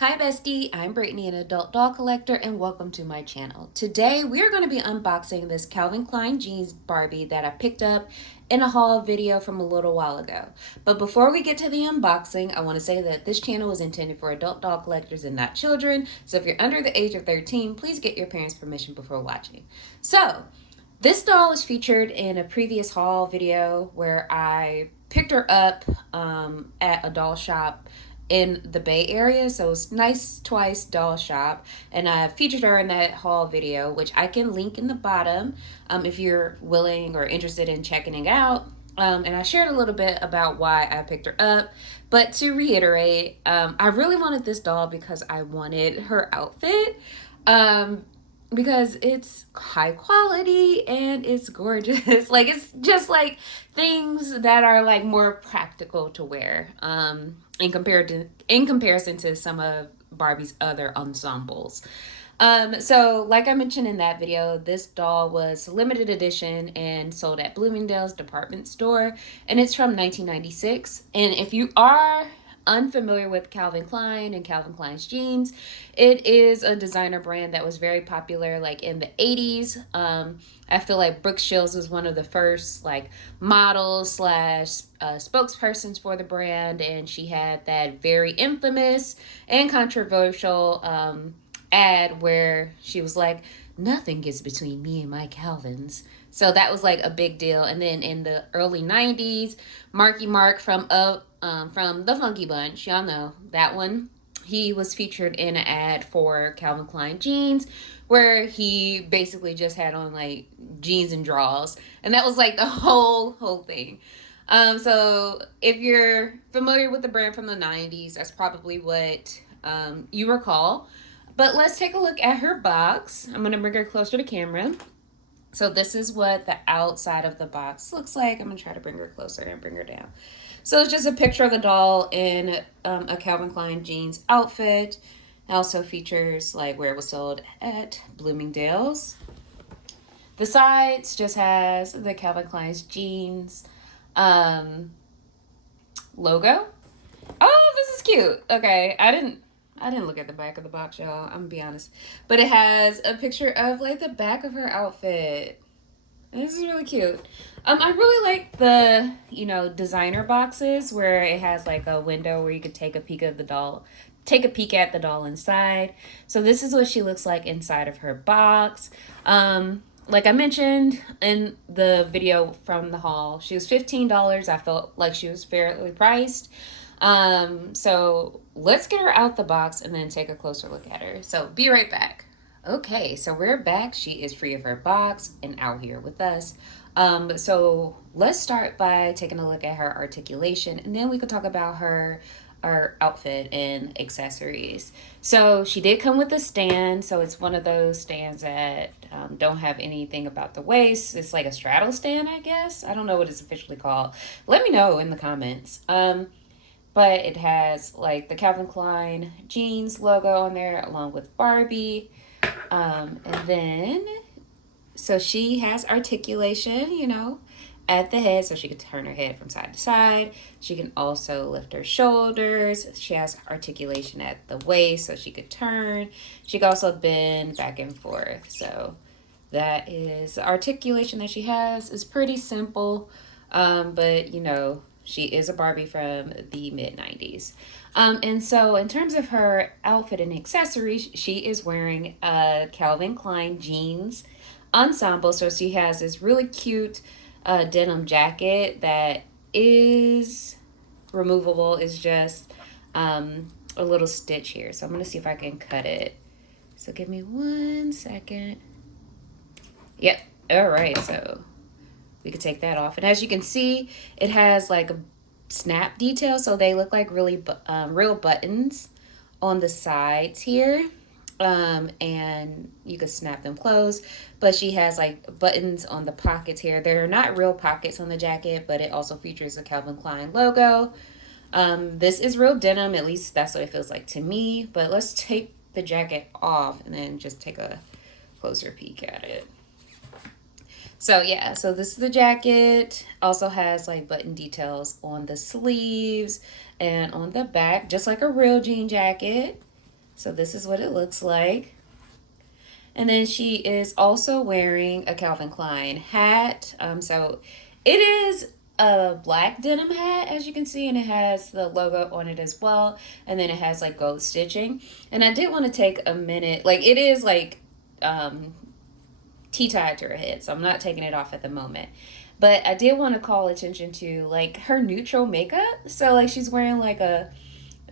Hi bestie, I'm Brittany, an adult doll collector, and welcome to my channel. Today we're going to be unboxing this Calvin Klein Jeans Barbie that I picked up in a haul video from a little while ago. But before we get to the unboxing, I want to say that this channel is intended for adult doll collectors and not children. So if you're under the age of 13, please get your parents' permission before watching. So, this doll was featured in a previous haul video where I picked her up at a doll shop in the Bay Area. So it's Nice Twice Doll Shop. And I featured her in that haul video, which I can link in the bottom if you're willing or interested in checking it out. And I shared a little bit about why I picked her up. But to reiterate, I really wanted this doll because I wanted her outfit. Because it's high quality and it's gorgeous. Like, it's just like things that are like more practical to wear in comparison to some of Barbie's other ensembles. So like I mentioned in that video, this doll was limited edition and sold at Bloomingdale's department store, and it's from 1996. And if you are unfamiliar with Calvin Klein and Calvin Klein's jeans, it is a designer brand that was very popular like in the 80s. I feel like Brooke Shields was one of the first like models slash spokespersons for the brand, and she had that very infamous and controversial ad where she was like, nothing gets between me and my Calvins. So that was like a big deal. And then in the early 90s, Marky Mark from the Funky Bunch, y'all know that one, he was featured in an ad for Calvin Klein jeans where he basically just had on like jeans and drawers, and that was like the whole thing. So if you're familiar with the brand from the 90s, that's probably what you recall. But let's take a look at her box. I'm going to bring her closer to camera. So this is what the outside of the box looks like. I'm going to try to bring her closer and bring her down. So it's just a picture of the doll in a Calvin Klein jeans outfit. It also features like where it was sold at Bloomingdale's. The sides just has the Calvin Klein's jeans logo. Oh, this is cute. Okay, I didn't look at the back of the box, y'all. I'm gonna be honest. But it has a picture of like the back of her outfit. This is really cute. I really like the, designer boxes where it has like a window where you could take a peek at the doll inside. So this is what she looks like inside of her box. Like I mentioned in the video from the haul, she was $15. I felt like she was fairly priced. So let's get her out the box and then take a closer look at her. So be right back. Okay, so we're back. She is free of her box and out here with us. So let's start by taking a look at her articulation, and then we could talk about her outfit and accessories. So she did come with a stand. So it's one of those stands that don't have anything about the waist. It's like a straddle stand, I guess. I don't know what it's officially called. Let me know in the comments. But it has like the Calvin Klein jeans logo on there along with Barbie. And then, so she has articulation, at the head, so she can turn her head from side to side. She can also lift her shoulders. She has articulation at the waist, so she could turn. She can also bend back and forth. So that is the articulation that she has. Is pretty simple, but she is a Barbie from the mid-90s. And so in terms of her outfit and accessories, she is wearing a Calvin Klein jeans ensemble. So she has this really cute denim jacket that is removable. It's just a little stitch here. So I'm going to see if I can cut it. So give me 1 second. Yep. All right. So we could take that off. And as you can see, it has like a snap detail, so they look like really real buttons on the sides here, and you could snap them closed. But she has like buttons on the pockets here. They're not real pockets on the jacket, but it also features the Calvin Klein logo. This is real denim, at least that's what it feels like to me. But let's take the jacket off and then just take a closer peek at it. So yeah, so this is the jacket. Also has like button details on the sleeves and on the back, just like a real jean jacket. So this is what it looks like. And then she is also wearing a Calvin Klein hat. So it is a black denim hat, as you can see, and it has the logo on it as well. And then it has like gold stitching. And I did want to take a minute, like it is like tea-tied to her head, so I'm not taking it off at the moment. But I did want to call attention to like her neutral makeup. So like she's wearing like a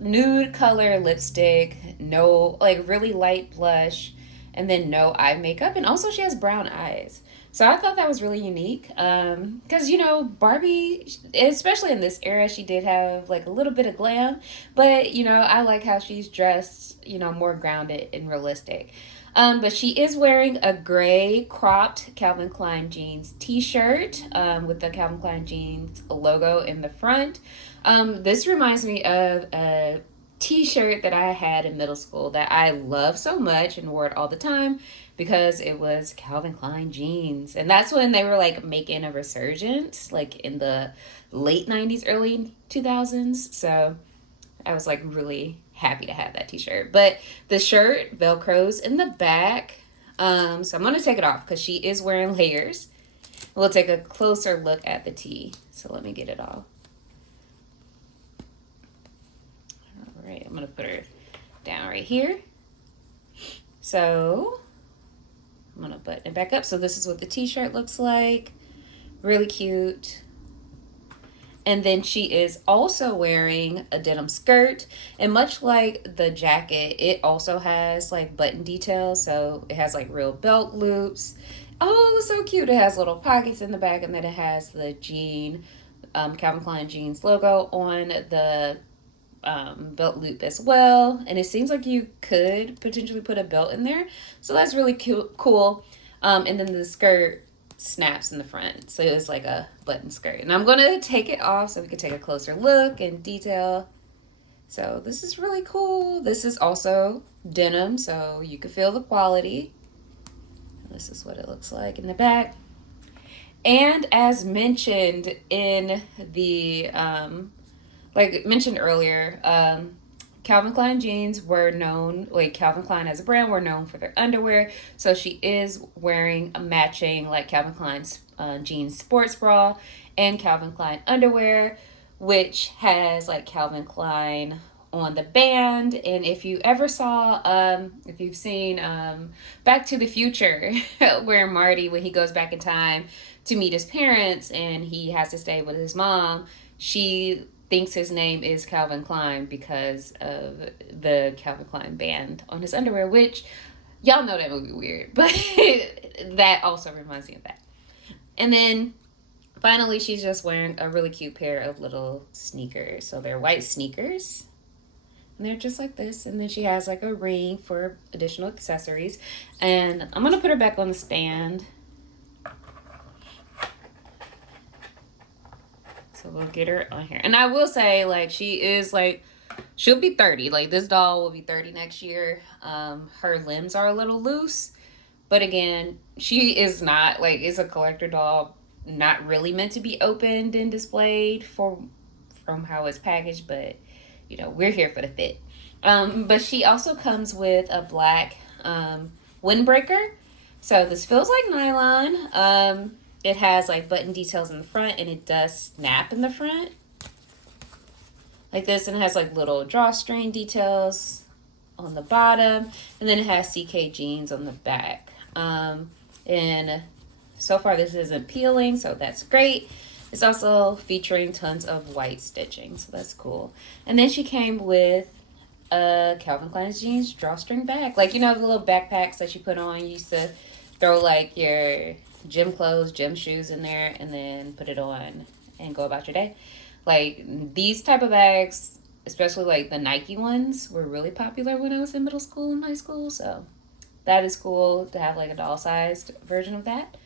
nude color lipstick, no like really light blush, and then no eye makeup, and also she has brown eyes. So I thought that was really unique, because you know Barbie, especially in this era, she did have like a little bit of glam, but you know I like how she's dressed, you know, more grounded and realistic. But she is wearing a gray cropped Calvin Klein jeans t-shirt, with the Calvin Klein jeans logo in the front. This reminds me of a t-shirt that I had in middle school that I loved so much and wore it all the time because it was Calvin Klein jeans. And that's when they were like making a resurgence, like in the late 90s, early 2000s. So I was like really happy to have that t-shirt. But the shirt velcros in the back. So I'm going to take it off because she is wearing layers. We'll take a closer look at the tee. So let me get it off. All right, I'm going to put her down right here. So I'm going to button it back up. So this is what the t-shirt looks like. Really cute. And then she is also wearing a denim skirt. And much like the jacket, it also has like button details. So it has like real belt loops. Oh, so cute. It has little pockets in the back. And then it has the Calvin Klein jeans logo on the belt loop as well. And it seems like you could potentially put a belt in there. So that's really cool. And then the skirt snaps in the front, so it's like a button skirt. And I'm gonna take it off so we can take a closer look and detail. So this is really cool. This is also denim, so you can feel the quality. And this is what it looks like in the back. And as mentioned in the like mentioned earlier, Calvin Klein jeans were known, like Calvin Klein as a brand, were known for their underwear. So she is wearing a matching like Calvin Klein's jeans sports bra and Calvin Klein underwear, which has like Calvin Klein on the band. And if you ever saw, if you've seen Back to the Future, where Marty, when he goes back in time to meet his parents and he has to stay with his mom, she thinks his name is Calvin Klein because of the Calvin Klein band on his underwear, which y'all know that movie weird, but that also reminds me of that. And then finally, she's just wearing a really cute pair of little sneakers. So they're white sneakers. And they're just like this. And then she has like a ring for additional accessories. And I'm going to put her back on the stand. So we'll get her on here. And I will say, like, she is, like, she'll be 30. Like, this doll will be 30 next year. Her limbs are a little loose. But again, she is not, like, it's a collector doll. Not really meant to be opened and displayed from how it's packaged. But, you know, we're here for the fit. But she also comes with a black windbreaker. So this feels like nylon. It has like button details in the front, and it does snap in the front like this, and it has like little drawstring details on the bottom, and then it has CK jeans on the back. And so far this isn't peeling, so that's great. It's also featuring tons of white stitching, so that's cool. And then she came with a Calvin Klein jeans drawstring bag, like, you know, the little backpacks that you put on. You used to throw like your gym clothes, gym shoes in there, and then put it on and go about your day. Like, these type of bags, especially like the Nike ones, were really popular when I was in middle school and high school. So that is cool to have like a doll-sized version of that.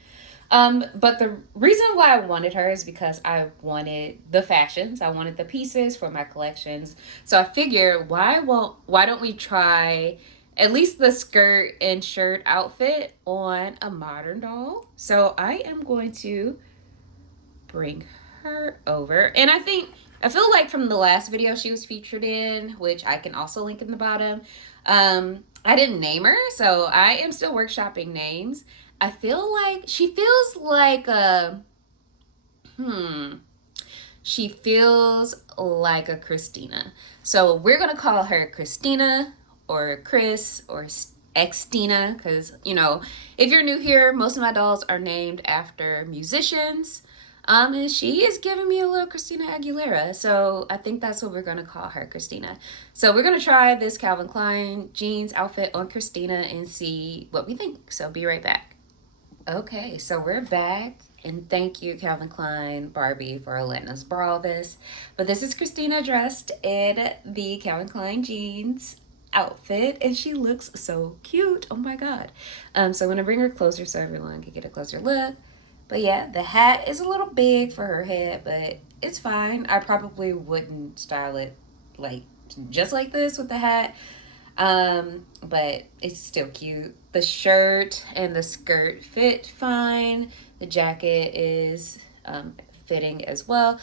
But the reason why I wanted her is because I wanted the fashions. I wanted the pieces for my collections. So I figured, why don't we try at least the skirt and shirt outfit on a modern doll? So I am going to bring her over. And I think I feel like from the last video she was featured in, which I can also link in the bottom, I didn't name her, so I am still workshopping names. I feel like she feels like a, she feels like a Christina. So we're going to call her Christina or Chris or Xtina because, you know, if you're new here, most of my dolls are named after musicians. And she is giving me a little Christina Aguilera. So I think that's what we're going to call her, Christina. So we're going to try this Calvin Klein jeans outfit on Christina and see what we think. So be right back. Okay, so we're back. And thank you, Calvin Klein Barbie, for letting us borrow this. But this is Christina dressed in the Calvin Klein jeans outfit, and she looks so cute. Oh my god. So I'm gonna bring her closer so everyone can get a closer look. But yeah, the hat is a little big for her head, but it's fine. I probably wouldn't style it like just like this with the hat. But it's still cute. The shirt and the skirt fit fine. The jacket is fitting as well.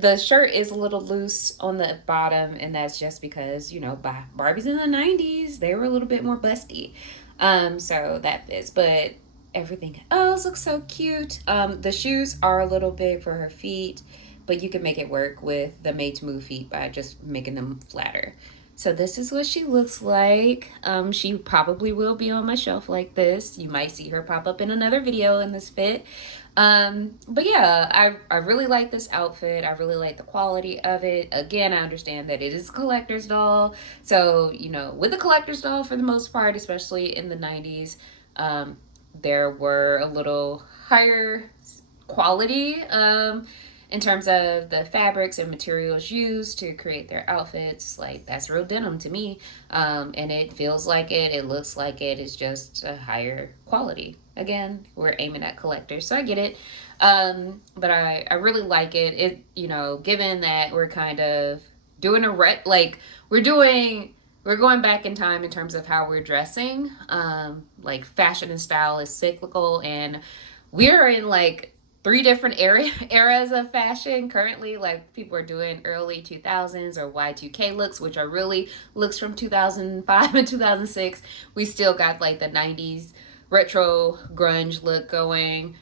The shirt is a little loose on the bottom, and that's just because, you know, Barbies in the 90s, they were a little bit more busty. So that fits, but everything else looks so cute. The shoes are a little big for her feet, but you can make it work with the made to move feet by just making them flatter. So this is what she looks like. She probably will be on my shelf like this. You might see her pop up in another video in this fit. But yeah, I really like this outfit. I really like the quality of it. Again, I understand that it is a collector's doll. So, you know, with a collector's doll for the most part, especially in the 90s, there were a little higher quality in terms of the fabrics and materials used to create their outfits. Like, that's real denim to me. And it feels like it looks like it's just a higher quality. Again, we're aiming at collectors, so I get it. But I really like it. It, you know, given that we're kind of doing we're going back in time in terms of how we're dressing. Like, fashion and style is cyclical, and we're in like 3 different eras of fashion currently. Like, people are doing early 2000s or Y2K looks, which are really looks from 2005 and 2006. We still got like the 90s retro grunge look going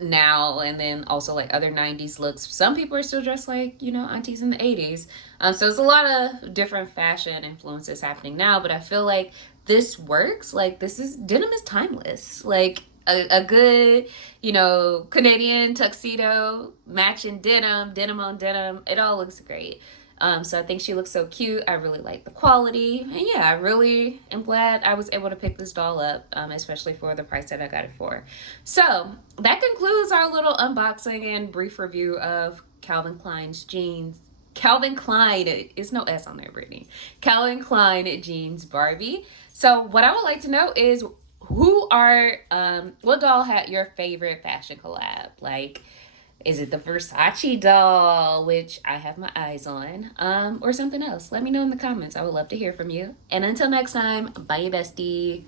now, and then also like other 90s looks. Some people are still dressed like, you know, aunties in the 80s. So there's a lot of different fashion influences happening now, but I feel like this works. Like, denim is timeless. Like, a good, you know, Canadian tuxedo, matching denim on denim. It all looks great. So I think she looks so cute. I really like the quality. And yeah, I really am glad I was able to pick this doll up, especially for the price that I got it for. So that concludes our little unboxing and brief review of Calvin Klein's jeans. Calvin Klein, is no S on there, Brittany. Calvin Klein Jeans Barbie. So what I would like to know is, what doll had your favorite fashion collab? Like, is it the Versace doll, which I have my eyes on, or something else? Let me know in the comments. I would love to hear from you. And until next time, bye, bestie.